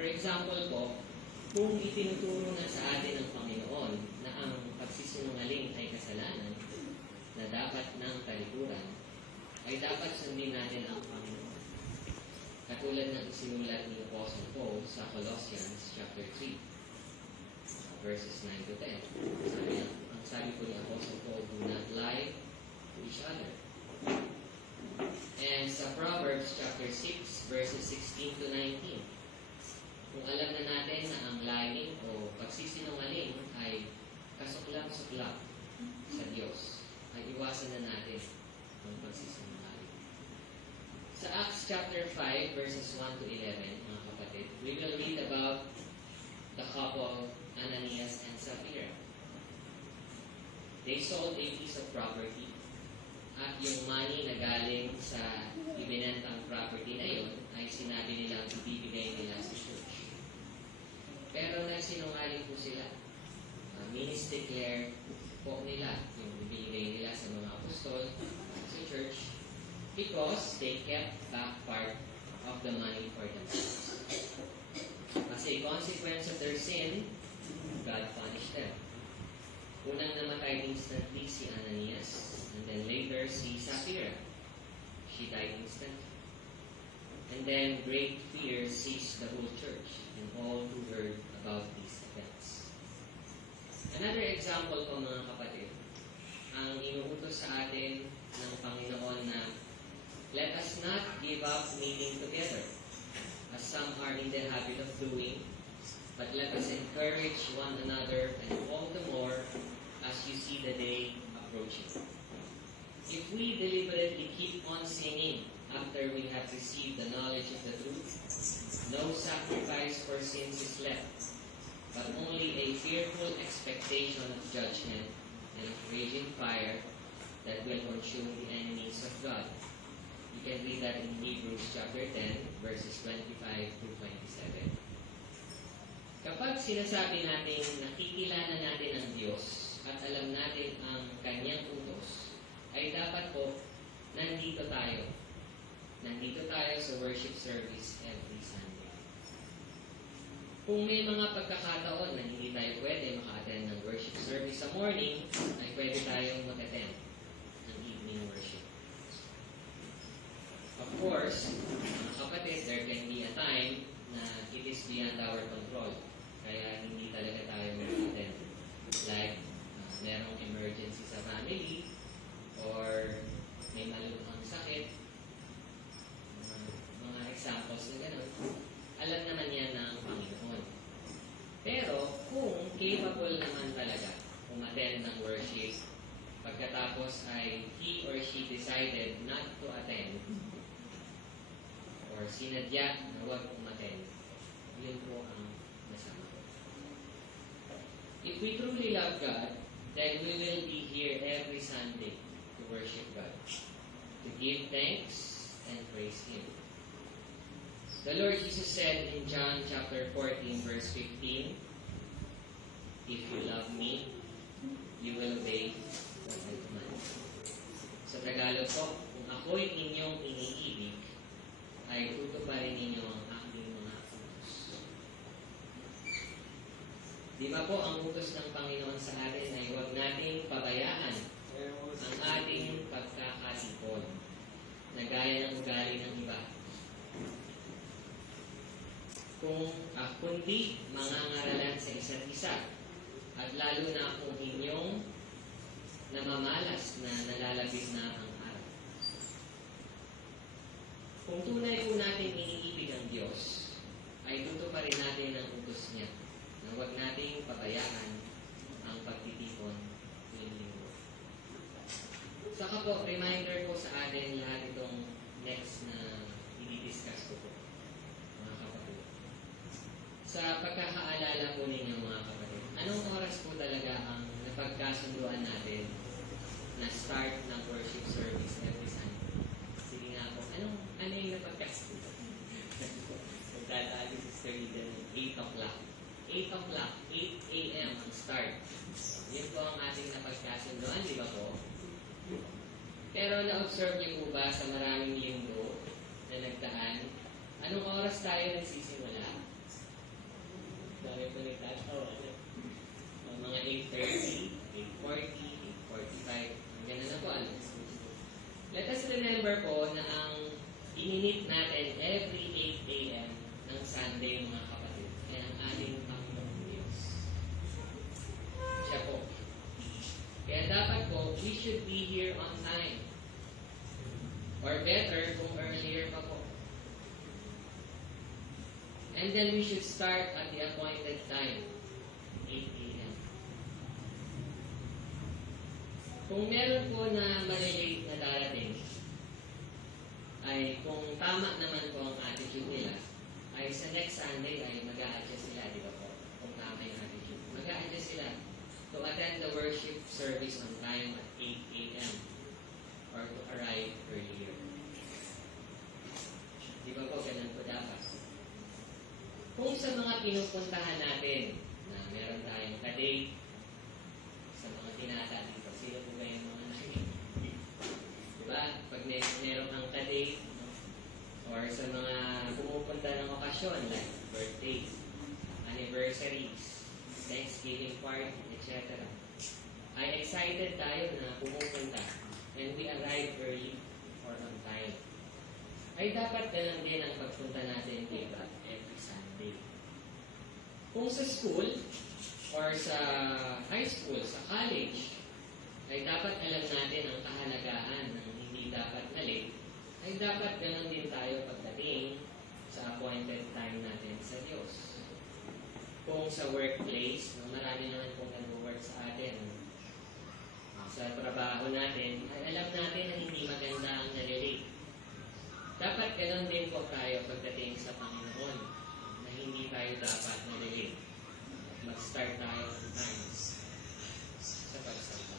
For example po, kung itinuturo na sa atin ng Panginoon na ang pagsisinungaling ay kasalanan na dapat ng talikuran, ay dapat sundin natin ang Panginoon. Katulad ng isinulat ni Apostle Paul sa Colossians chapter 3, verses 9 to 10. Ang sabi po ni Apostle Paul, do not lie to each other. And sa Proverbs chapter 6, verses 16 to 19, kung alam na natin na ang lying o pagsisinungaling ay kasuklam-suklap sa Diyos, ay iwasan na natin ang pagsisinungaling. Sa Acts chapter 5, verses 1 to 11, mga kapatid, we will read about the couple Ananias and Sapphira. They sold a piece of property at yung money na galing sa ibinentang property na yun ay sinabi nilang ibibigay nila sa church. Pero nagsinungaling po sila. Minis-declare po nila yung ibibigay nila sa mga apostol sa church because they kept back part of the money for themselves. As a consequence of their sin, God punished them. Unang namatay instantly si Ananias, and then later si Sapphira. She died instantly. And then great fear seized the whole church and all who heard about these events. Another example po mga kapatid, ang inuutos sa atin ng Panginoon na let us not give up meeting together, as some are in the habit of doing, but let us encourage one another, and all the more as you see the day approaching. If we deliberately keep on sinning after we have received the knowledge of the truth, no sacrifice for sins is left, but only a fearful expectation of judgment and of raging fire that will consume the enemies of God. You can read that in Hebrews chapter 10, verses 25 to 27. Kapag sinasabi natin nakikilala natin ang Diyos at alam natin ang Kanyang utos, ay dapat po nandito tayo. Nandito tayo sa worship service every Sunday. Kung may mga pagkakataon na hindi tayo pwede maka-attend ng worship service sa morning, ay pwede tayong mag-attend ng evening worship. Of course, mga kapatid, there can be a time na it is beyond our control. Kaya hindi talaga tayo mag-attend. Like, merong emergency sa family, or may malubhang sakit, mga examples na gano'n. Alam naman yan ng Panginoon. Pero, kung capable naman talaga umattend ng worship, pagkatapos ay he or she decided not to attend, or sinadya na huwag umattend, yun po ang masama. If we truly love God, then we will be here every Sunday to worship God, to give thanks and praise Him. The Lord Jesus said in John chapter 14, verse 15, if you love me, you will obey what I command. Sa Tagalog po, kung ako'y inyong iniibig, ay tutuparin ninyo ang aking mga utos. Di ba po ang utos ng Panginoon sa atin ay huwag nating pabayaan ang ating pagkakasipon na gaya ng ugali ng iba. Kundi mangangaralan sa isa't isa, at lalo na kung inyong namamalas na nalalapit na ang araw. Kung tunay po natin iniibig ang Diyos, ay tutuparin natin ang utos niya na huwag nating pabayaan ang pagtitipon tuwing linggo. Saka po, reminder po sa atin lahat itong next na i-discuss ko po, mga kapatid. Sa pagkakaalala po ninyo, mga kapatid, anong oras po talaga ang napagkasunduan natin na start ng worship service every Sunday? Sige nga po, ano yung napagkasunduan? Magtatali si Sister Eden, 8 o'clock. 8 o'clock, 8 a.m. ang start. Yun po ang ating napagkasunduan, di ba po? Pero na-observe niyo po ba sa maraming linggo na nagdaan, anong oras tayo nagsisimula? Dami po nagtatawa. Mga 8:30, 8:40, 8:45. Hanggang na po alas. Let us remember po na ang ininit natin every 8 a.m. ng Sunday, mga kapatid, ay ang ating Panginoong Diyos. Siya po. Kaya dapat po, we should be here on time. Or better, kung earlier pa po. And then we should start at the appointed time, 8 a.m. Kung meron po na malilate na darating, ay kung tama naman po ang attitude nila, ay sa next Sunday ay mag-a-adjust sila, di ba po? Kung tama yung attitude. Mag-a-adjust sila to attend the worship service on time at 8 a.m. or to arrive earlier. Di ba po, ganun po dapat? Kung sa mga pinupuntahan natin na meron tayong kadate, sa mga tinata dito, sino po ba yung mga nakikinig? Diba? Pag meron kang kadate, or sa mga pumupunta ng okasyon, like birthdays, anniversaries, Thanksgiving party, etc. Ay excited tayo na pumupunta and we arrive early or on time. Ay dapat ganun din ang pagpunta natin dito every Sunday. Kung sa school, or sa high school, sa college, ay dapat alam natin ang kahalagahan ng hindi dapat na late, ay dapat ganun din tayo pagdating sa appointed time natin sa Diyos. Kung sa workplace, marami naman kung nag-work sa atin, sa trabaho natin, ay alam natin na hindi maganda ang nalilate. Dapat ganun din po tayo pagdating sa Panginoon, na hindi tayo dapat nalilate. Mag-start tayo on time sa pagsamba.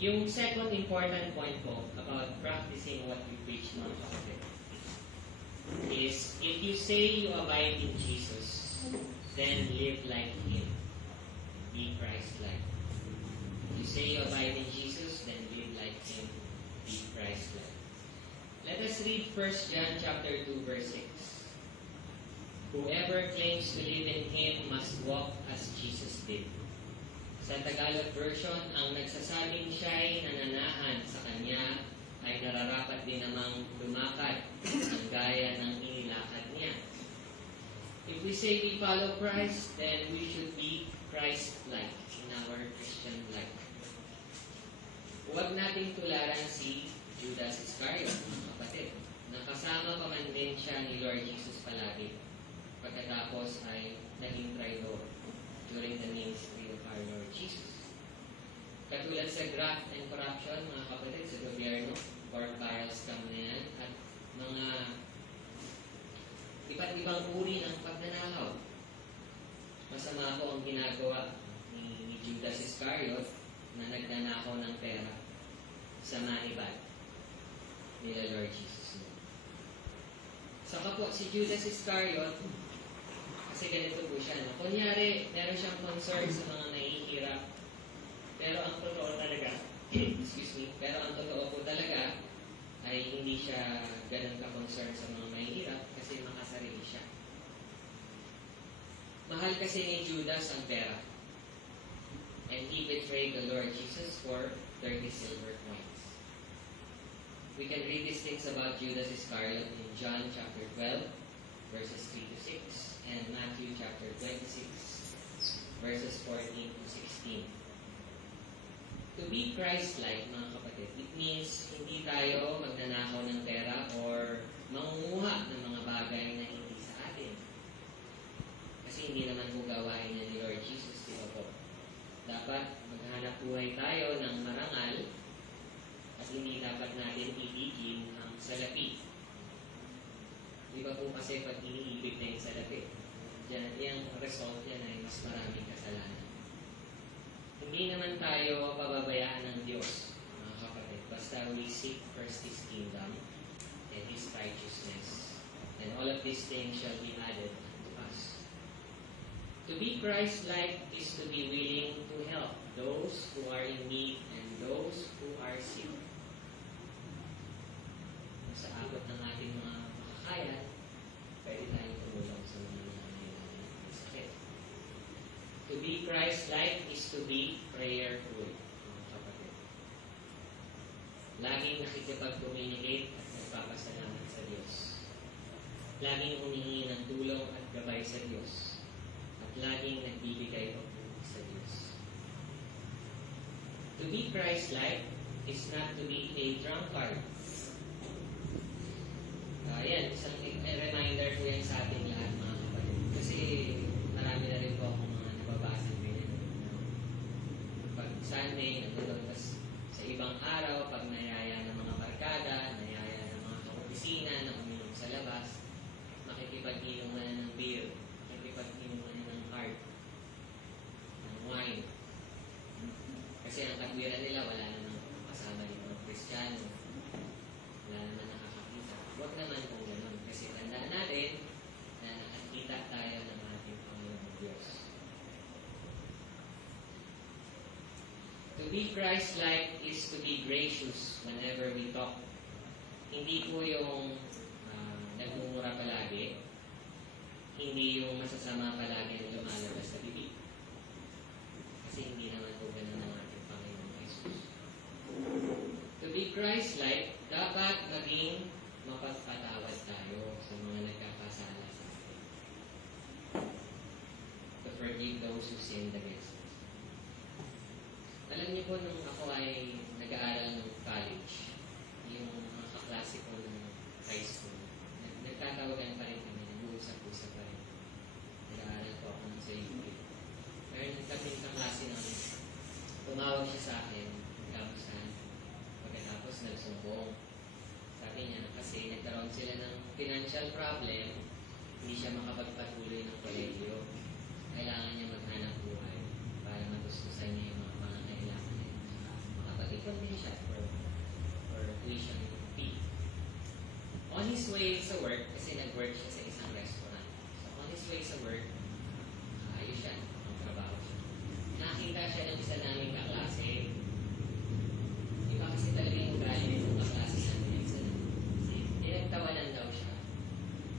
Yung second important point po about practicing what we preach, mga kapatid, is if you say you abide in Jesus, then live like Him. Be Christ-like. If you say you abide in Jesus, then live like Him. Be Christ-like. Let us read 1 John chapter 2, verse 6. Whoever claims to live in Him must walk as Jesus did. Sa Tagalog version, ang nagsasabing siya'y nananahan sa Kanya ay nararapat din namang lumakad ang gaya ng inilakad niya. If we say we follow Christ, then we should be Christ-like in our Christian life. Huwag nating tularan si Judas Iscariot, mga kapatid. Nakasama pa man din siya ni Lord Jesus palagi. Pagkatapos ay naging traidor during the ministry of our Lord Jesus. Katulad sa graft and corruption, mga kapatid, sa gobyerno, pork barrel scam na yan, at mga iba't ibang uri ng pagnanakaw. Masama po ang ginagawa ni Judas Iscariot na nagnanakaw ng pera sa manibad nila Lord Jesus. Saka po si Judas Iscariot, kasi ganito po siya. No? Kunyari, meron siyang concern sa mga nahihirap. Pero ang totoo talaga, excuse me, pero ang totoo po talaga ay hindi siya ganun ka-concern sa mga mahihirap kasi makasarili siya. Mahal kasi ni Judas ang pera. And he betrayed the Lord Jesus for 30 silver coins. We can read these things about Judas Iscariot in John chapter 12, verses 3 to 6. And Matthew chapter 26, verses 14 to 16. To be Christ-like, mga kapatid, it means hindi tayo magnanakaw ng pera or mangunguha ng mga bagay na hindi sa atin. Kasi hindi naman po gawain niya ni Lord Jesus, di ba po? Dapat maghanap buhay tayo ng marangal at hindi dapat natin ibigin ang salapi. Di ba po kasi pag iniibig na yung salapi, yung result yan ay mas maraming kasalanan. Hindi naman tayo pababayaan ng Diyos, mga kapatid. Basta we seek first His kingdom and His righteousness. And all of these things shall be added to us. To be Christ-like is to be willing to help those who are in need and those who are sick. Sa abot ng ating mga makakaya, pwede tayong tumulong sa mga nangangailangan. Laging nakikipag-communicate at nagpapasalamat sa Diyos. Laging humingi ng tulong at gabay sa Diyos. At laging nagbibigay pagpupuri sa Diyos. To be Christ-like is not to be a drunkard. Yan, isang reminder po yan sa ating lahat mga kapatid. Kasi marami na rin po akong mga nababasa din. Pag Sunday, nagulog, tapos sa ibang araw, pag nayaya ng mga barkada, nayaya ng mga kaopisina, na uminom sa labas, makikipag-inom na ng beer, makikipag-inom na ng art, ng wine. Kasi ang katwiran nila, wala namang kasama dito ng Kristiyano. Wala naman nakakakita. Huwag naman kung gano'n. Kasi tandaan natin na nakakita tayo ng ating Panginoong Diyos. To be Christ-like is to be gracious whenever we talk. Hindi po yung nagmumura palagi. Hindi yung masasama palagi na lumalabas sa bibig. Kasi hindi naman po ganun ang ating Panginoong Jesus. To be Christ-like, dapat maging mapagpatawad tayo sa mga nagkakasala sa atin. To forgive those who sinned against us. Alam niyo po, nung ako ay nag-aaral ng college, yung mga kaklase ko ng high school, nagtatawagan pa rin kami, nag-uusap-usap pa rin. Nag-aaral po ako ng sa UP. Pero nagtapin sa klase namin, tumawag siya sa akin, kamustahan. Pagkatapos nagsumbong. Sabi niya, kasi nagkaroon sila ng financial problem, hindi siya makapagpatuloy ng kolegyo. Kailangan niya maghanap buhay para matustusan niya yung mga pangangailangan niya. Makapag-ipon din siya for tuition fee. On his way sa work, kasi nag-work siya sa isang restaurant. So on his way sa work, ayos siya, ang trabaho siya. Nakita siya ng isa naming kaklase. Iba kasi talaga yung ugali ng kaklase namin. Pinagtawanan daw siya.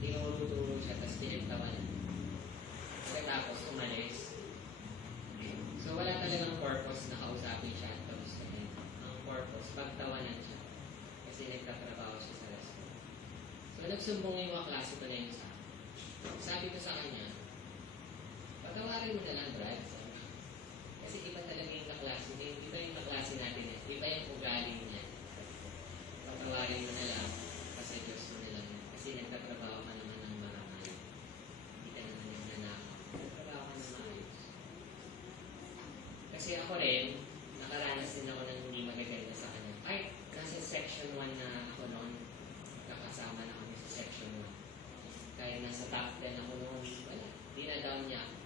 Tinuro-turo siya, tapos pinagtawanan. Pagkatapos, umalis. So, wala talagang purpose na kausapin siya at kamustahin. Ang purpose, pagtawanan siya. Kasi nagtatrabaho siya sa restaurant. So, nagsumbong yung mga klase ko na yun sa akin. Sabi ko sa kanya, patawarin mo na lang, Brad. Kasi iba talaga yung kaklase niya. Iba yung kaklase natin. Iba yung ugali niya. Patawarin mo na lang. Kasi Diyos mo na lang. Kasi nagtatrabaho ka naman ng maramay. Hindi ka naman yung nanakaw. Nagtatrabaho ka ng maayos. Kasi ako rin, nakaranas din ako ng hindi magaganda sa kanya. Kahit nasa section 1 na ako noon, nakasama na kami sa section 1. Kaya nasa top 10 ako noon, wala. Dinadown niya ako.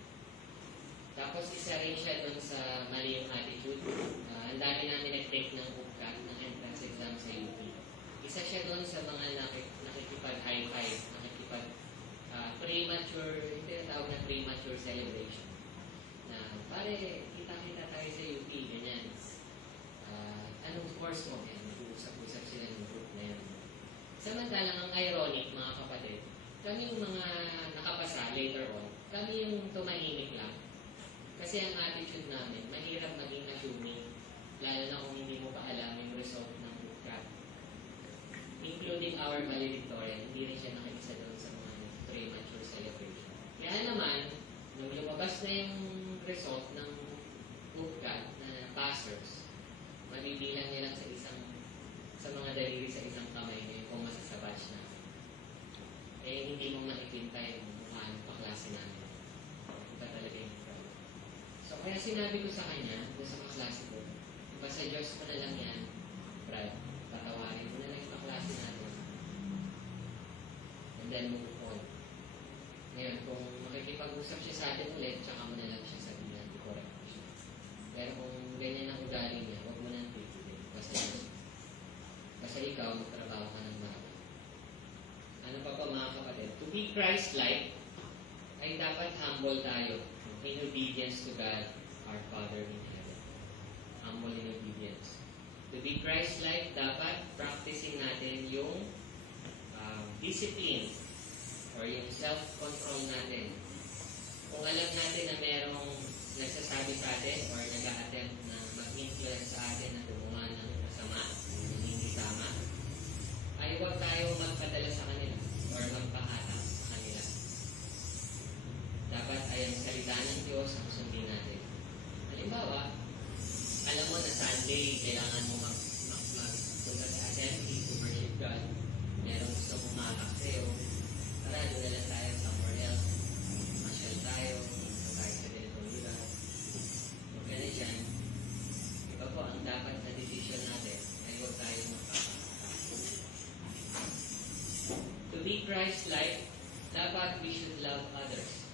Tapos isa rin siya doon sa mali yung attitude. Ang dami namin nag-take ng UPCAT, ng entrance exam sa UP. Isa siya doon sa mga nakikipag-high five, premature, yung tinatawag na premature celebration. Na pare, kita-kita tayo sa UP, ganyan. Anong course mo? Nag-uusap-usap sila ng group na yun. Samantalang ang ironic, mga kapatid, kami yung mga nakapasa later on, kami yung tumahimik lang. Kasi ang attitude namin, mahirap maging assuming, lalo na kung hindi mo pa alam yung result ng UPCAT. Including our valedictorian, hindi rin siya nakikisa doon sa mga premature celebration. Kaya naman, nung lumabas na yung result ng UPCAT na passers, mabibilang niya lang sa mga daliri sa isang kamay niya kung masasabatch na. Eh, hindi mo makikita yung mukha ng paklase namin. Ito talaga yung problem. So, kaya sinabi ko sa kanya, doon sa kaklase ko, basta Diyos mo na lang yan, Brad, patawarin mo na lang yung kaklase natin. And then move on. Ngayon, kung makikipag-usap siya sa atin ulit, tsaka mo na lang siya sabihin, i-correct mo siya. Pero kung ganyan ang ugali niya, huwag mo nang pipilin. Basta ikaw, magtrabaho ka ng bago. Ano pa pa mga kapatid? To be Christ-like, ay dapat humble tayo in obedience to God, our Father in heaven. Humble in obedience. To be Christ-like, dapat practicing natin yung discipline or yung self-control natin. Kung alam natin na merong nagsasabi sa atin or nag-attempt na mag-influence sa atin na gumawa ng masama, hindi Christ-like, dapat we should love others.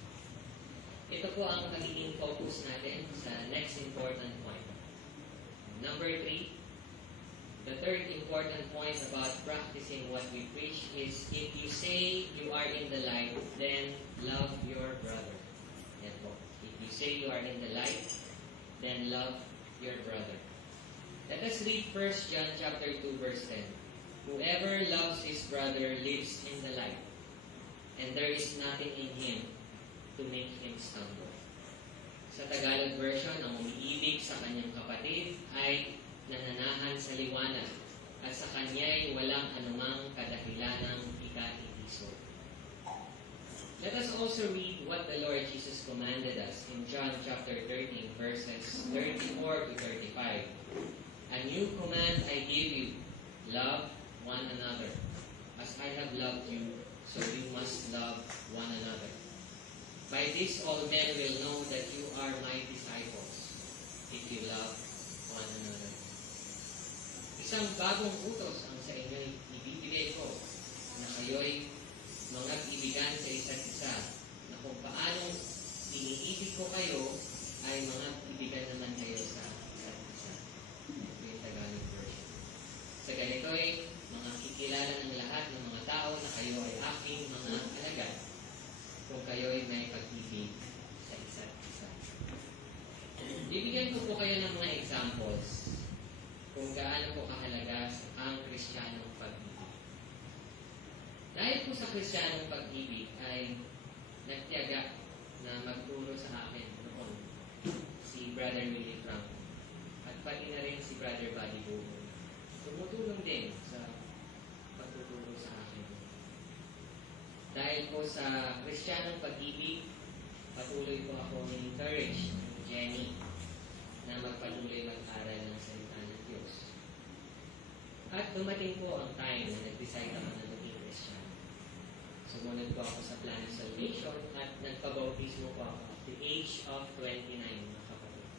Ito po ang magiging focus natin sa next important point. Number 3, the third important point about practicing what we preach is, if you say you are in the light, then love your brother. Yan po. If you say you are in the light, then love your brother. Let us read 1 John chapter 2, verse 10. Whoever loves his brother lives in the light, and there is nothing in him to make him stumble. Sa Tagalog version, ang umiibig sa kanyang kapatid ay nananahan sa liwanag, at sa kanya'y walang anumang kadahilanang ikaiiso. Let us also read what the Lord Jesus commanded us in John chapter 13, verses 34 to 35. A new command I give you, love one another. As I have loved you, so you must love one another. By this all men will know that you are my disciples, if you love one another. Isang bagong utos ang sa inyo'y ibibigay ko, na kayo'y mga ibigan sa isa't isa, na kung paanong iniibig ko kayo, ay mga ibigan naman kayo sa isa't isa. Ito yung Tagalog version. Sa ganito'y makikilala ng lahat ng mga tao na kayo ay aking mga alagad, kung kayo'y may pag-ibig sa isa't isa. Bibigyan ko po kayo ng mga examples kung gaano po kahalaga ang Kristiyanong pag-ibig. Dahil po sa Kristiyanong pag-ibig ay nagtiyaga na magturo sa akin noon si Brother Willie Franco at pati na rin si Brother Buddy Boone. Tumutulong din sa pagtuturo sa akin. Dahil po sa Kristiyanong pag-ibig, patuloy po ako ni-encourage ni Jenny na magpatuloy mag-aral ng salita ng Diyos. At dumating po ang time na nag-decide ako na maging Christian. Sumunod po ako sa plan of salvation at nagpabautismo po ako at the age of 29, mga kapatid.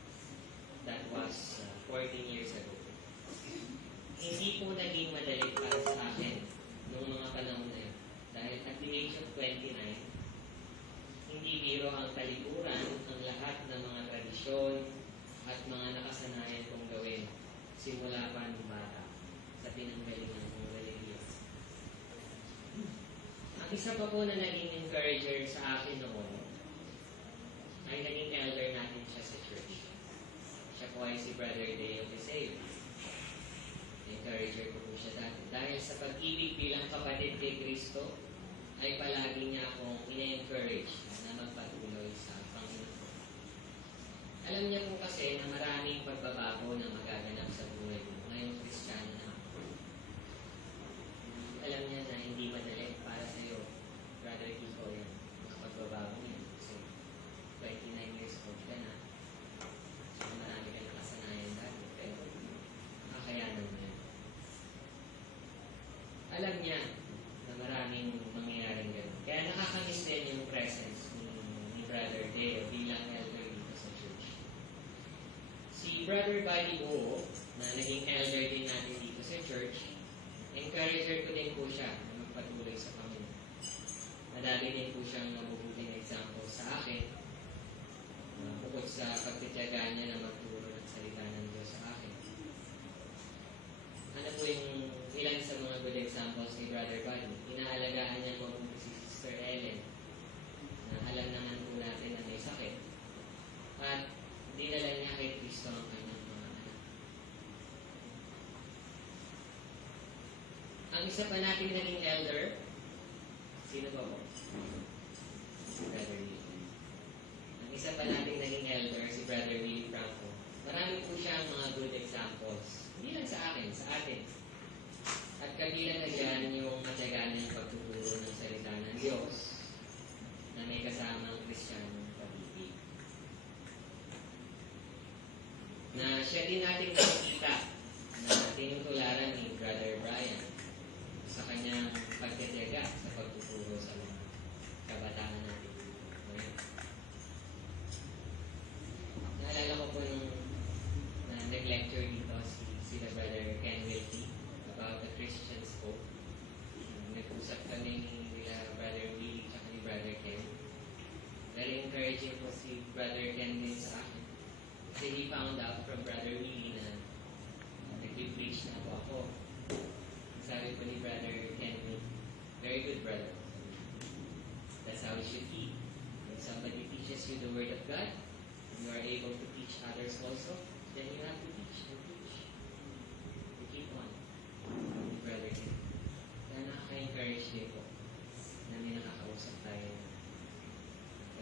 That was 14 years ago. Hindi po naging madali para sa akin noong mga panahon na yun. Dahil at the age of 29, hindi biro ang talikuran ang lahat ng mga tradisyon at mga nakasanayan kong gawin simula pa ng bata sa pinanggalingan ng religion. Ang isa pa po na naging encourager sa akin noon ay naging elder natin siya sa church. Siya po ay si Brother Deo Peseo. Encourager ko po siya dati. Dahil sa pag-ibig bilang kapatid kay Kristo, ay palagi niya akong ina-encourage na magpatuloy sa Panginoon. Alam niya po kasi na maraming pagbabago na magaganap sa buhay mo ngayong Kristiyano na ako. Alam niya na hindi madali para sa iyo, Brother Kiko, yan. Mga pagbabago niya. Kasi 29 years old ka na. So, marami ka nakasanayan dati. Pero, kakayanan mo yan. Alam niya na maraming mangyayaring gano'n. Kaya nakakamiss din yung presence ni Brother Deo bilang elder dito sa church. Si Brother Buddy O, na naging elder din natin dito sa church, encourager ko din po siya na magpatuloy sa Panginoon. Madali din po siyang mabubuting example sa akin, bukod sa pagtityaga niya na magturo ng salita ng Diyos sa akin. Ano po yung ilan sa mga good examples ni Brother Buddy? Inaalagaan niya po si Sister Ellen, na alam naman po natin na may sakit. At dinala niya kay Kristo ang kanyang mga anak. Ang isa pa natin naging elder, sino ba po? Si Brother Willie. Ang isa pa natin naging elder, si Brother Willie Franco. Marami po siyang mga good examples. Hindi lang sa akin, sa atin. At kabilang na dyan yung matyagaan ng pagtuturo ng salita ng Diyos na may kasamang Kristiyanong pag-ibig. Na siya din natin nakikita na tinutularan ni Brother Brian sa kanyang pagtityaga sa pagtuturo sa mga kabataan natin. Okay? Naalala ko po nung nag-lecture dito si Brother Ken Wilkie about the Christian's hope. Nag-usap kami nila you should eat. When somebody teaches you the Word of God, and you are able to teach others also, then you have to teach and teach. You keep on. Brother Kim. Kaya nakaka-encourage din po na may nakakausap tayo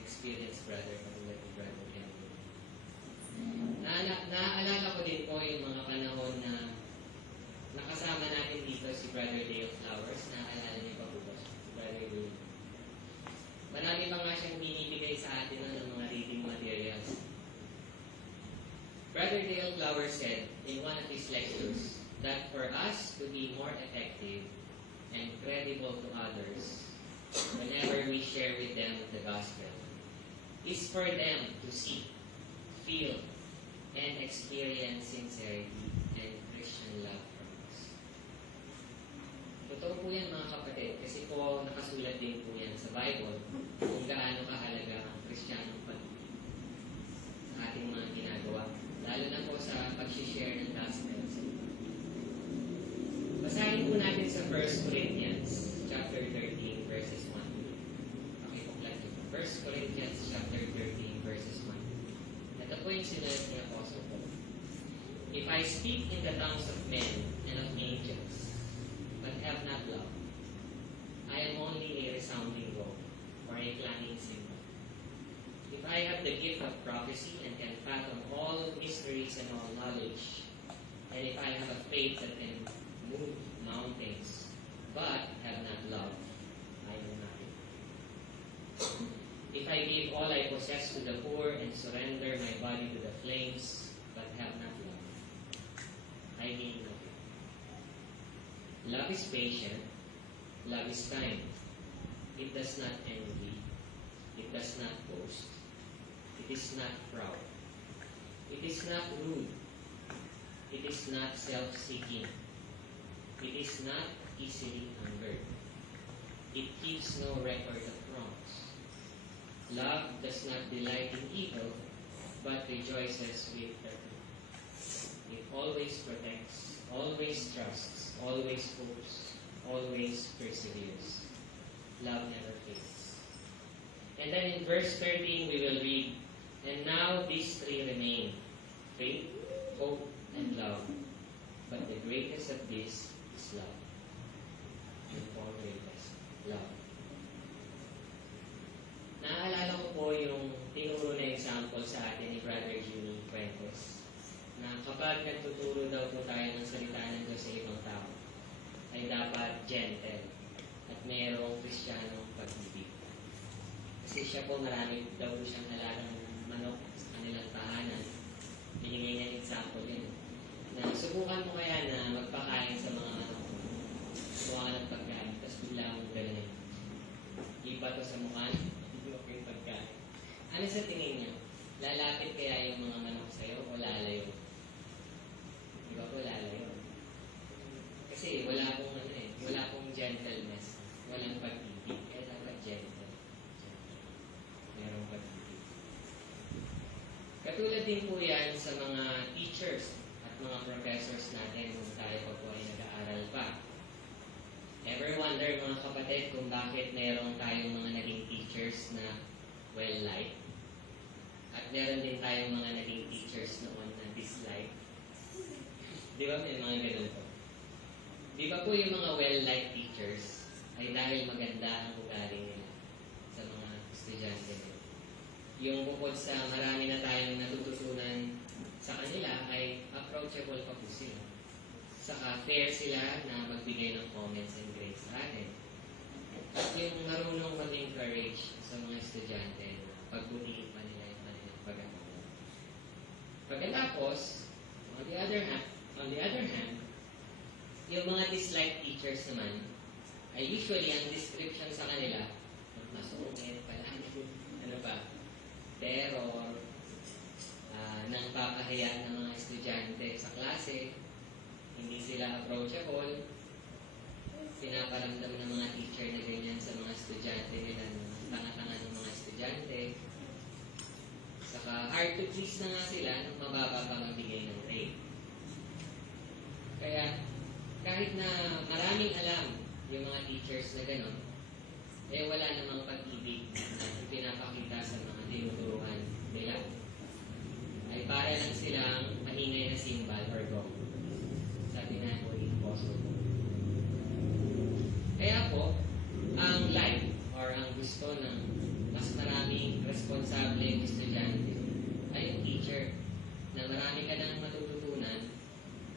experience brother katulad ni Brother Kim. Naaalala ko din po yung mga panahon na nakasama natin dito si Brother Dale Flowers. Naaalala niyo pa po ba siya? Si Brother Dale. Marami pa nga siyang binibigay sa atin ng mga reading materials. Brother Dale Flowers said in one of his lectures that for us to be more effective and credible to others whenever we share with them the gospel is for them to see, feel, and experience sincerity and Christian love from us. Totoo po yan mga kapatid, kasi po nakasulat din po yan sa Bible kung gaano kahalaga ang Kristiyanong pag-ibig sa ating mga ginagawa, lalo na po sa pag-share ng gospel. Basahin po natin sa 1 Corinthians chapter 13 verses 1. Okay po, 1 Corinthians chapter 13 verses 1. Ito po yung sinulat ni Apostle Paul. If I speak in the tongues of men and of angels, but have not love, I am only a resounding gong or a clanging cymbal. If I have the gift of prophecy and can fathom all mysteries and all knowledge, and if I have a faith that can move mountains, but have not love, I am nothing. If I give all I possess to the poor and surrender my body to the flames, but have not love, I gain nothing. Love is patient. Love is kind. It does not envy. It does not boast. It is not proud. It is not rude. It is not self-seeking. It is not easily angered. It keeps no record of wrongs. Love does not delight in evil, but rejoices with the truth. It always protects, always trusts, always hopes, always perseveres. Love never fails. And then in verse 13 we will read, and now these three remain, faith, hope, and love. But the greatest of these is love. The four greatest, love. Naaalala ko po yung tinuro na example sa atin ni Brother Jimmy Fuentes na kapag nagtuturo daw po tayo ng salita ng Diyos sa ibang tao, ay dapat gentle at mayroong Kristiyanong pag-ibig. Kasi siya po marami daw po siyang halalang manok sa kanilang tahanan. Binigay niya example yun. Na subukan mo kaya na magpakain sa mga manok mo. Subukan ka ng pagkain, tapos bigla mong gano'n. Iba to sa mukha yung pagkain. Ano sa tingin niyo? Lalapit kaya yung mga manok sa'yo o lalayo? Di ba po lalayo? Kasi wala pong wala pong gentleness. Walang pag-ibig. Kaya dapat gentle. Merong pag-ibig. Katulad din po yan sa mga teachers at mga professors natin kung tayo pa po ay nag-aaral pa. Ever wonder mga kapatid kung bakit mayroong tayong mga naging teachers na well-liked? At meron din tayong mga naging teachers noon na disliked? Di ba may mga ganun po? Di ba po yung mga well-liked teachers ay dahil maganda ang ugali nila sa mga estudyante nila? Yung bukod sa marami na tayong natututunan sa kanila ay approachable pa po sila. Saka fair sila na magbigay ng comments and grades sa atin. At yung marunong mag-encourage sa mga estudyante na pagbutihin pa nila yung kanilang pag-aaral. Pagkatapos, on the other hand, yung mga disliked teachers naman, ay usually ang description sa kanila, masungit pala, ano pa, terror, nang papahiya ng mga estudyante sa klase, hindi sila approachable, pinaparamdam ng mga teacher na ganyan sa mga estudyante nila, tanga-tanga ng mga estudyante, saka hard to please na nga sila nung mababa pa magbigay ng grade. Kaya, kahit na maraming alam yung mga teachers na gano'n, wala namang pag-ibig na pinapakita sa mga tinuturuan nila. Ay para lang silang maingay na simbal or gong. Sabi na po yung apostle ko. Kaya po, ang life or ang gusto ng mas maraming responsableng estudyante ay yung teacher na marami ka nang matututunan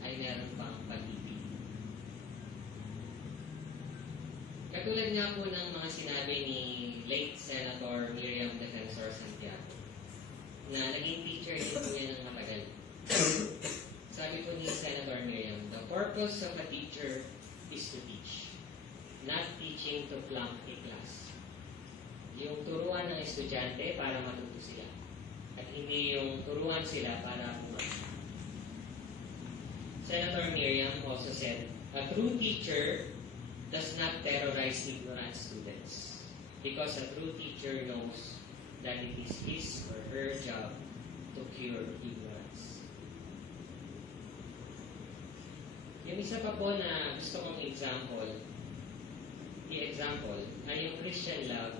ay meron pang pag-ibig. Katulad nga po ng mga sinabi ni late Senator Miriam Defensor Santiago na naging teacher din po yan ng matagal. Sabi po ni Senator Miriam, the purpose of a teacher is to teach, not teaching to flunk a class. Yung turuan ng estudyante para matuto sila. At hindi yung turuan sila para umasa. Senator Miriam also said, a true teacher does not terrorize ignorant students because a true teacher knows that it is his or her job to cure ignorance. Yung isa pa po na gusto kong i-example ay yung Christian love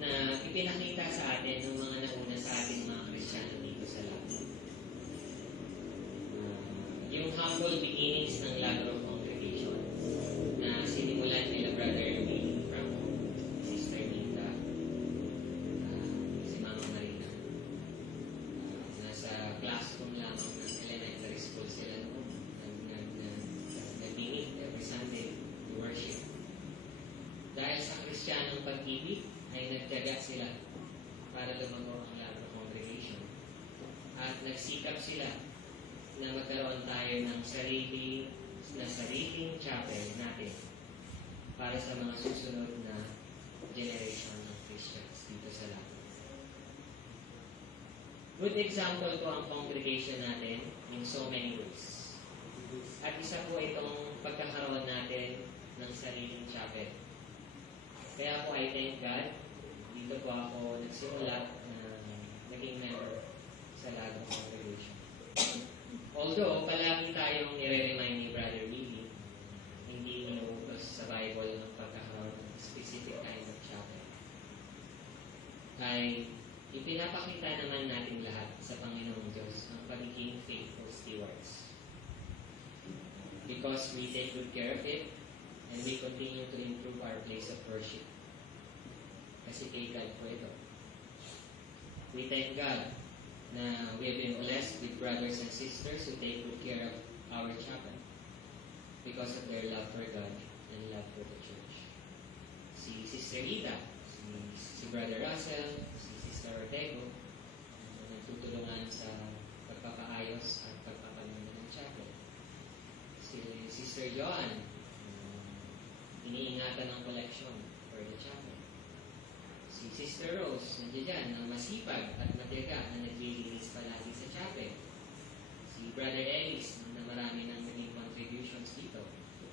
na ipinakita sa atin ng mga nauna sa ating mga Kristiyano dito sa love. Yung humble beginnings ng Lagro Congregation na sinimulan nila Brother Willie from Sister Nita, si Mama Marina. Nasa classroom lamang ng elementary school sila noon. Nag-meet every Sunday to worship. Dahil sa Kristiyanong pag-ibig, ay nagtiyaga sila para lumago ang Lagro Congregation. At nagsikap sila na magkaroon tayo ng sariling chapel natin para sa mga susunod na generation ng Christians dito sa Lagro. Good example po ang congregation natin in so many ways. At isa po itong pagkakaroon natin ng sariling chapel. Kaya po I thank God, dito po ako nagsimula na naging member sa Lagro Congregation. Although, palagi tayong nire-remind ni Brother Willie, hindi inuutos sa Bible ng pagkakaroon ng specific kind of chapel. Ay ipinapakita naman natin lahat sa Panginoong Diyos ang pagiging faithful stewards. Because we take good care of it, and we continue to improve our place of worship. Kasi kay God po ito. We thank God na we have been blessed with brothers and sisters who take good care of our chapel because of their love for God and love for the church. Si Sister Ida, si Brother Russell, si Sister Ortego, nagtutulungan sa pagpapaayos at pagpapaganda ng chapel. Si Sister Joan, iniingatan ng collection for the chapel. Si Sister Rose, nandiyan na masipag at matiyaga na naglilinis palagi sa chapel. Si Brother Ellis, na marami nang naging contributions dito.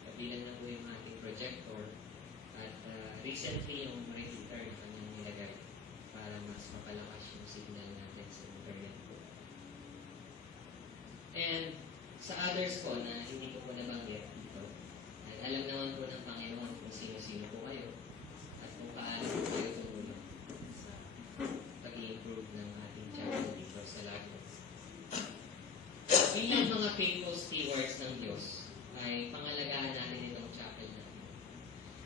Kabilang na po yung ating projector at recently yung repeater na kanyang nilagay para mas mapalakas yung signal natin sa internet po. And sa others po na hindi ko po nabanggit dito, alam naman po ng Panginoon kung sino-sino po kayo at kung paano po kayo tumulong sa pag-i-improve ng ating chapel dito sa Lagro. Bilang mga faithful stewards ng Diyos, ay pangalagaan natin itong chapel natin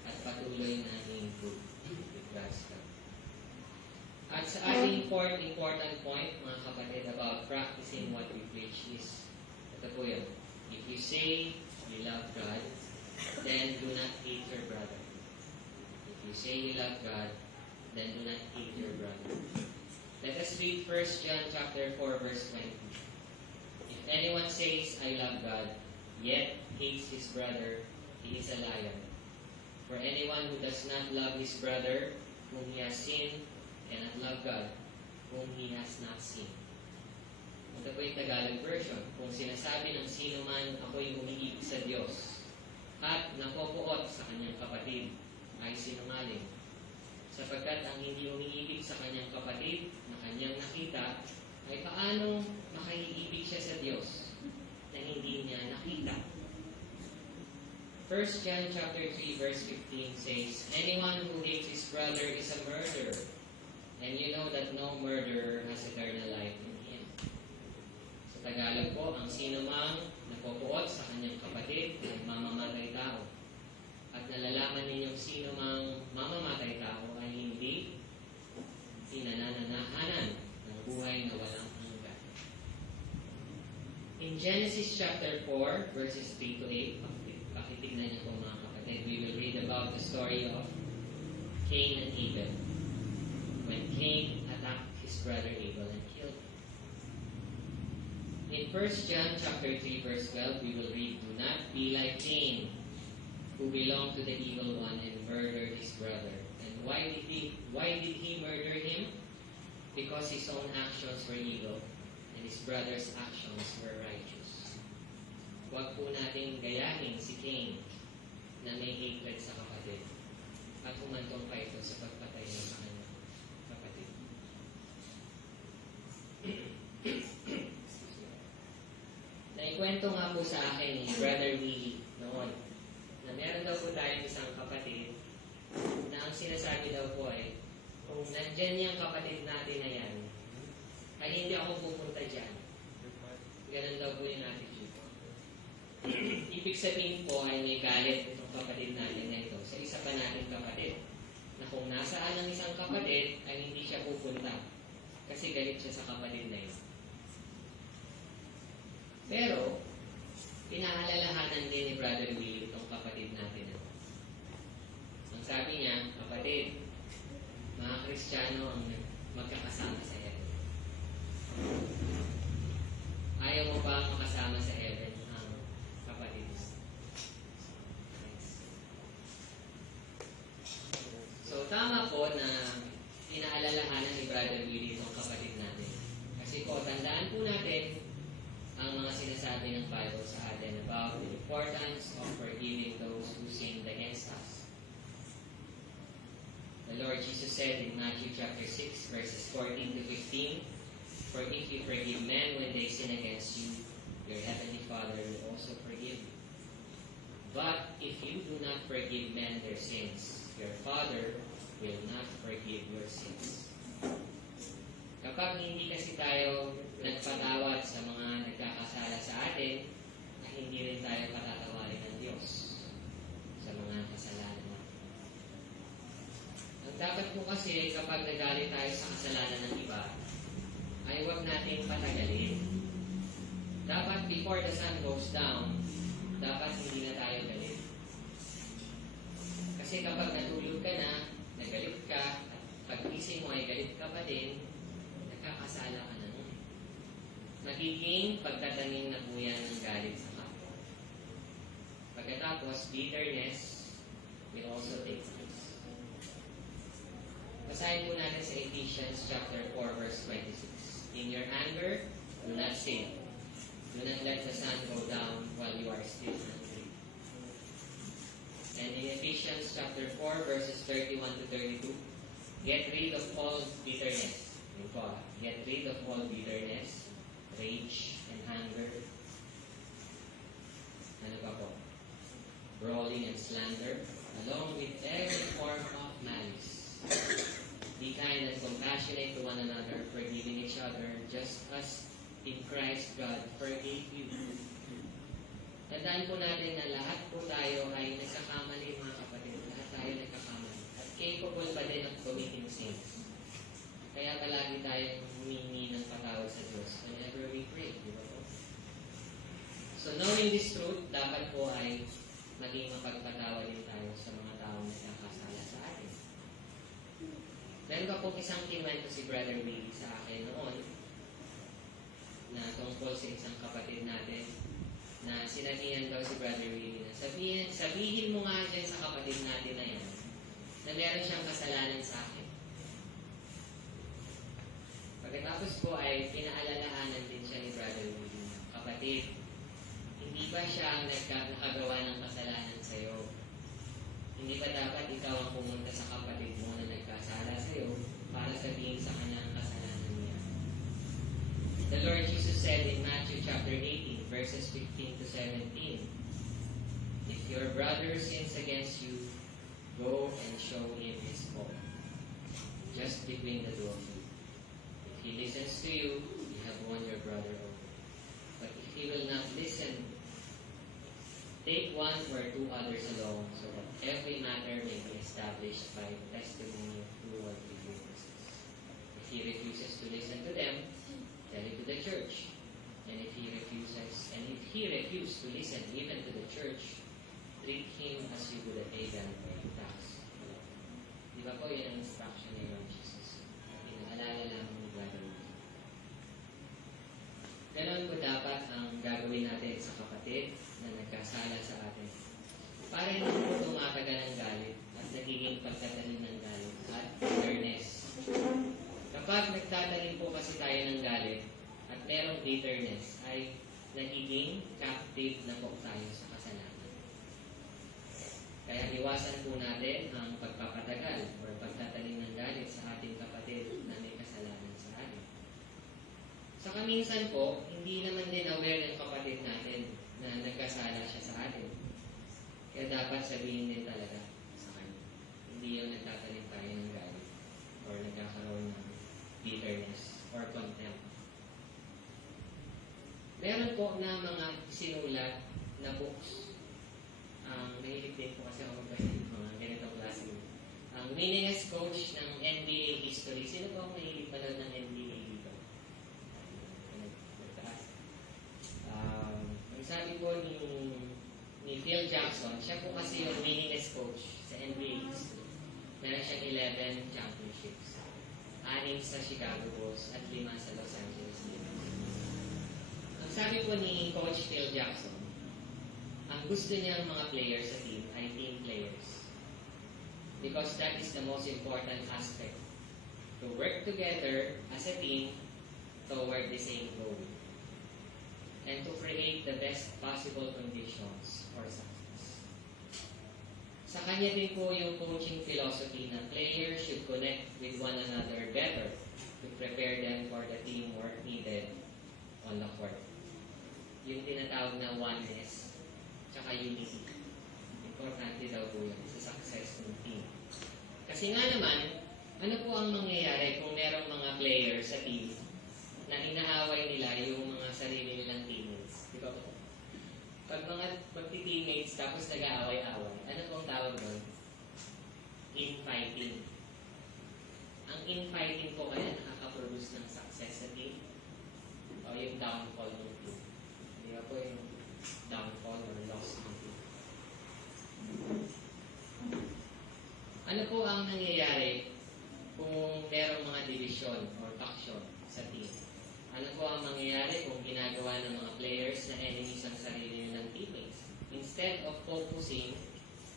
at patuloy na i-improve with God's help. At sa ating fourth important point, mga kapatid, about practicing what we preach is, ito po yun. If you say you love God, then do not hate your brother. If you say you love God, then do not hate your brother. Let us read 1 John chapter 4, verse 20. If anyone says, I love God, yet hates his brother, he is a liar. For anyone who does not love his brother, whom he has seen, cannot love God, whom he has not seen. Ito po yung Tagalog version. Kung sinasabi ng sino man, ako'y umiibig sa Diyos, at napopuot sa kanyang kapatid, ay sinungaling. Sapagkat ang hindi umiibig sa kanyang kapatid na kanyang nakita, ay paano makaiibig siya sa Diyos na hindi niya nakita? 1 John chapter 3 verse 15 says, anyone who hates his brother is a murderer, and you know that no murderer has eternal life in him. Sa Tagalog po, ang sino mang napopuot sa kanyang kapatid ay mamamatay tao. At nalalaman ninyong sino mang mamamatay tao ay hindi pinanananahanan ng buhay na walang hanggan. In Genesis chapter 4 verses 3 to 8, pakitignan niyo po mga kapatid, we will read about the story of Cain and Abel. When Cain attacked his brother Abel and killed him. In 1 John chapter 3 verse 12, we will read, do not be like Cain, who belonged to the evil one and murdered his brother. And why did he murder him? Because his own actions were evil and his brother's actions were righteous. Huwag po nating gayahin si Cain na may hatred sa kapatid at humantong pa ito sa pagpatay niya sa kanyang kapatid. Naikwento nga po sa akin ni Brother Willie noon na meron daw po tayong isang kapatid na ang sinasabi daw po ay, kung nandyan yung kapatid natin na yan, ay hindi ako pupunta dyan. Ganun daw po yung attitude. Ibig sabihin po ay may galit itong kapatid natin na ito sa isa pa nating kapatid, na kung nasaan ang isang kapatid ay hindi siya pupunta kasi galit siya sa kapatid na ito. Pero, pinaalalahanan din ni Brother Willie itong kapatid natin. Ang sabi niya, kapatid, mga Kristiyano ang magkakasama sa heaven. Ayaw mo ba makasama sa heaven ang kapatid? So, tama po na pinaalalahanan ni Brother Willie itong kapatid natin. Kasi po, tandaan po natin ang mga sinasabi ng Bible sa atin about the importance of forgiving those who sinned against us. The Lord Jesus said in Matthew chapter 6 verses 14 to 15, for if you forgive men when they sin against you, your heavenly Father will also forgive you. But if you do not forgive men their sins, your Father will not forgive your sins. Kapag hindi kasi tayo nagpatawad sa mga nagkakasala sa atin, ay hindi rin tayo patatawarin ng Diyos sa mga kasalanan natin. Ang dapat po kasi kapag nagalit tayo sa kasalanan ng iba, ay huwag nating patagalin. Dapat before the sun goes down, dapat hindi na tayo galit. Kasi kapag natulog ka na, nagalit ka, at pag-ising mo ay galit ka pa din, nakakasala ka na nun. Magiging pagtatanim na po yan ng galit sa kapwa. Pagkatapos, bitterness will also take place. Basahin po natin sa Ephesians chapter 4 verse 26. In your anger, do not sin. Do not let the sun go down while you are still angry. And in Ephesians chapter 4 verses 31 to 32, get rid of all bitterness. Get rid of all bitterness, rage, and anger. Ano pa po? Brawling and slander, along with every form of malice. Be kind and compassionate to one another, forgiving each other, just as in Christ God forgave you. Tandaan po natin na lahat po tayo ay nagkakamali, mga kapatid. Lahat tayo nagkakamali. At capable pa din of committing sins. Kaya palagi tayong humingi ng patawad sa Diyos whenever we pray. Di ba po? So knowing this truth, dapat po ay maging mapagpatawad din tayo sa mga taong nagkakasala sa atin. Meron pa po isang kinuwento si Brother Willie sa akin noon na tungkol sa isang kapatid natin na sinabihan daw si Brother Willie na sabihin mo nga dyan sa kapatid natin na yan na meron siyang kasalanan sa akin. Pagkatapos po ay pinaalalahanan din siya ni Brother Willie. Kapatid, hindi ba siya ang nakagawa ng kasalanan sa iyo? Hindi ba dapat ikaw ang pumunta sa kapatid mo na nagkasala sa iyo para sabihin sa kanya ang kasalanan niya? The Lord Jesus said in Matthew chapter 18 verses 15 to 17, if your your brother sins against you, go and show him his fault, just between the two of you. If he listens to you, you have won your brother over. But if he will not listen, take one or two others along, so that every matter may be established by the testimony of two or three witnesses. If he refuses to listen to them, tell it to the church. And if he refused to listen even to the church, treat him as you would a pagan or a tax. Di ba po yan ang instruction ni Lord Jesus? Inaalala lang ang gagawin. Ganon po dapat ang gagawin natin sa kapatid na nagkasala sa atin. Para hindi po tumatagal ang galit at nagiging pagtatanim ng galit at bitterness. Kapag nagtatanim po kasi tayo ng galit at merong bitterness, ay nagiging captive na po tayo sa kasalanan. Kaya iwasan po natin ang pagpapatagal o pagtatanim ng galit sa ating kapatid na may kasalanan sa atin. Saka minsan po, hindi naman din aware ng kapatid natin na nagkasala siya sa atin. Kaya dapat sabihin din talaga sa kanya. Hindi yung nagtatanim tayo ng galit or nagkakaroon ng bitterness or contempt. Meron po na mga sinulat na books. Mahilig din po kasi ako magbahid mga ganitong klase. Ang winningest coach ng NBA history. Sino po ang mahilig manood ng NBA dito? Ang sabi po ni Phil Jackson, siya po kasi yung winningest coach sa NBA history. Meron siyang 11 championships. 6 sa Chicago Bulls at 5 sa Los Angeles Lakers. Ang sabi po ni Coach Phil Jackson, ang gusto niyang mga players sa team ay team players. Because that is the most important aspect. To work together as a team toward the same goal. And to create the best possible conditions for success. Sa kanya din po yung coaching philosophy na players should connect with one another better to prepare them for the teamwork needed on the court. Yung tinatawag na oneness tsaka unity. Importante daw po yun sa success ng team. Kasi nga naman, ano po ang mangyayari kung merong mga players sa team na inaaway nila yung mga sarili nilang teammates? Di ba po? Pag mga magti-teammates tapos nag-aaway-away, ano pong tawag doon? Infighting. Ang infighting po kaya nakaka-produce ng success sa team o yung downfall ng team. Hindi ba po yung downfall or loss ng team? Ano po ang nangyayari kung merong mga division or faction sa team? Ano po ang mangyayari kung ginagawa ng mga players na enemies ang sarili nilang teammates? Instead of focusing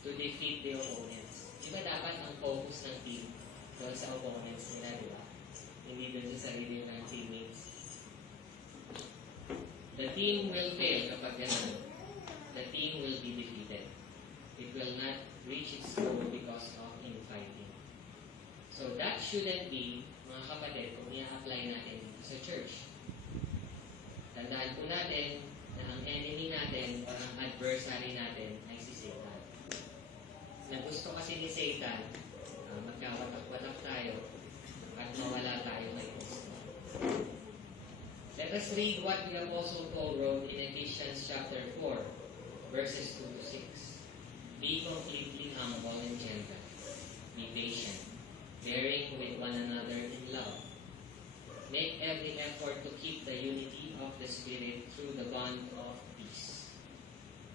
to defeat the opponents. Di ba dapat ang focus ng team doon sa opponents nila, di ba? Hindi doon sa sarili nilang teammates. The team will fail kapag ganun. The team will be defeated. It will not reach its goal because of infighting. So that shouldn't be, mga kapatid, kung i-apply natin sa church. Tandaan po natin na ang enemy natin o ang adversary natin ay si Satan. Na gusto kasi ni Satan, magkawatak-watak tayo at mawala tayo kay Kristo. Let us read what the Apostle Paul wrote in Ephesians chapter 4, verses 2 to 6. Be completely humble and gentle. Be patient, bearing with one another in love. Make every effort to keep the unity of the Spirit through the bond of peace.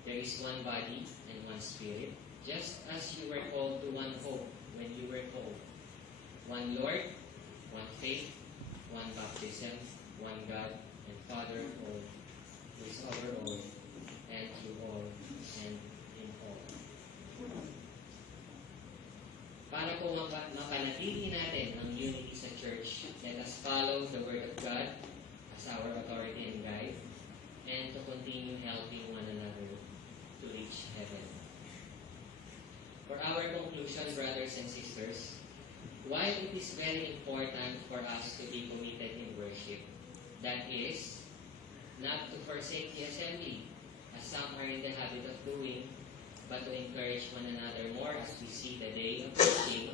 There is one body and one Spirit, just as you were called to one hope when you were called. One Lord, one faith, one baptism, one God and Father of all, who is over all, and through all, and in all. Para po mapanatili natin ang unity sa church, let us follow the Word of God as our authority and guide, and to continue helping one another to reach heaven. For our conclusion, brothers and sisters, while it is very important for us to be committed in worship, that is, not to forsake the assembly, as some are in the habit of doing, but to encourage one another more as we see the day approaching.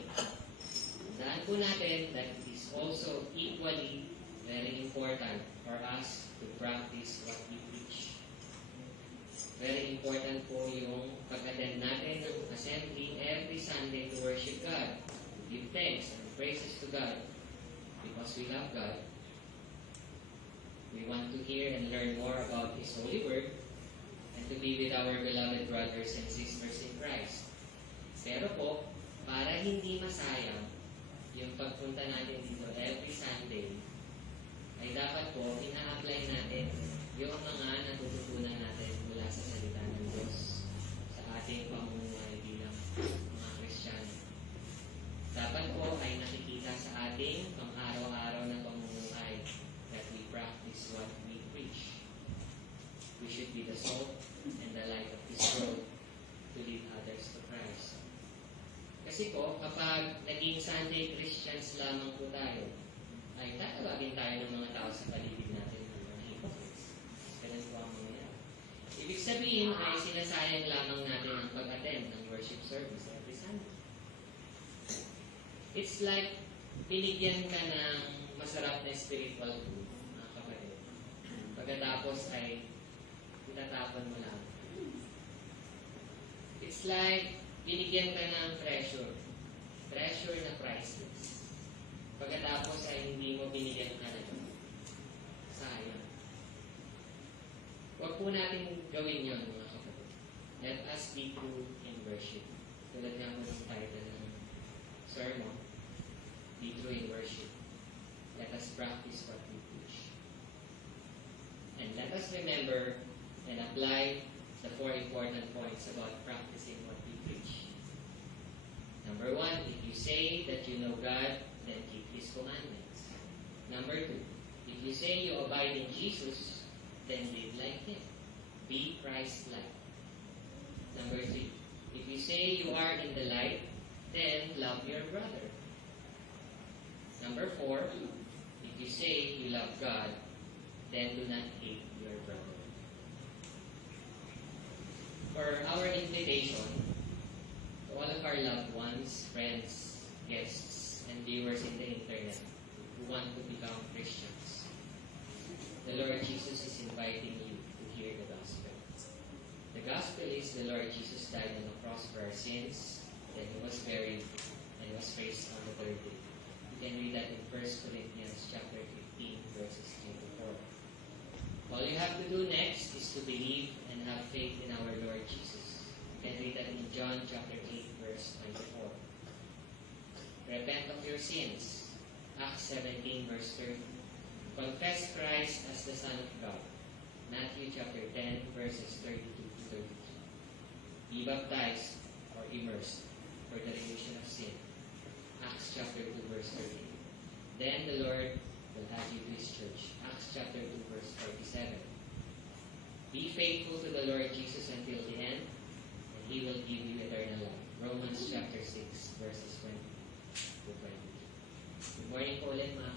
Tandaan po natin that it is also equally very important for us to practice what we preach. Very important po yung pag-attend natin ng assembly every Sunday to worship God, to give thanks and praises to God because we love God. We want to hear and learn more about His holy word and to be with our beloved brothers and sisters in Christ. Pero po, para hindi masayang yung pagpunta natin dito every Sunday, ay dapat po ina-apply natin yung mga natututunan natin mula sa salita ng Diyos sa ating pamumuhay bilang mga Kristiyano. Dapat po ay nakikita sa ating pang-araw-araw na pamumuhay that we practice what we preach. We should be the salt and the light of this world to lead others to Christ. Kasi po, kapag naging Sunday Christians lamang po tayo, ay tatawagin tayo ng mga tao sa paligid natin ng mga hypocrites. Ganun po ang mangyayari. Ibig sabihin ay sinasayang lamang natin ang pag-attend ng worship service every Sunday. It's like binigyan ka ng masarap na spiritual food, mga kapatid. Pagkatapos ay itatapon mo lang. It's like binigyan ka ng treasure na priceless. Pagkatapos ay hindi mo binigyan ka na ito. Sayang. Huwag po natin gawin yun, mga kapatid. Let us be true in worship. Tulad nga po ng title ng sermon, be true in worship. Let us practice what we preach. And let us remember and apply the 4 important points about practicing what we preach. Number 1, if you say that you know God, then keep His commandments. Number 2, if you say you abide in Jesus, then live like Him. Be Christ-like. Number 3, if you say you are in the light, then love your brother. Number 4, if you say you love God, then do not hate your brother. For our invitation, to all of our loved ones, friends, guests, and viewers in the internet who want to become Christians, the Lord Jesus is inviting you to hear the gospel. The gospel is the Lord Jesus died on the cross for our sins, then He was buried, and was raised on the third day. You can read that in 1 Corinthians chapter 15, verses 3 to 4. All you have to do next is to believe and have faith in our Lord Jesus. You can read that in John chapter 8, verse 24. Repent of your sins. Acts 17, verse 30. Confess Christ as the Son of God. Matthew chapter 10, verses 32 to 33. Be baptized or immersed for the remission of sin. Acts chapter 2, verse 38. Then the Lord will add you to His church. Acts chapter 2, verse 47. Be faithful to the Lord Jesus until the end, and He will give you eternal life. Romans chapter 6, verses 20 to 22. Good morning po ulit, mga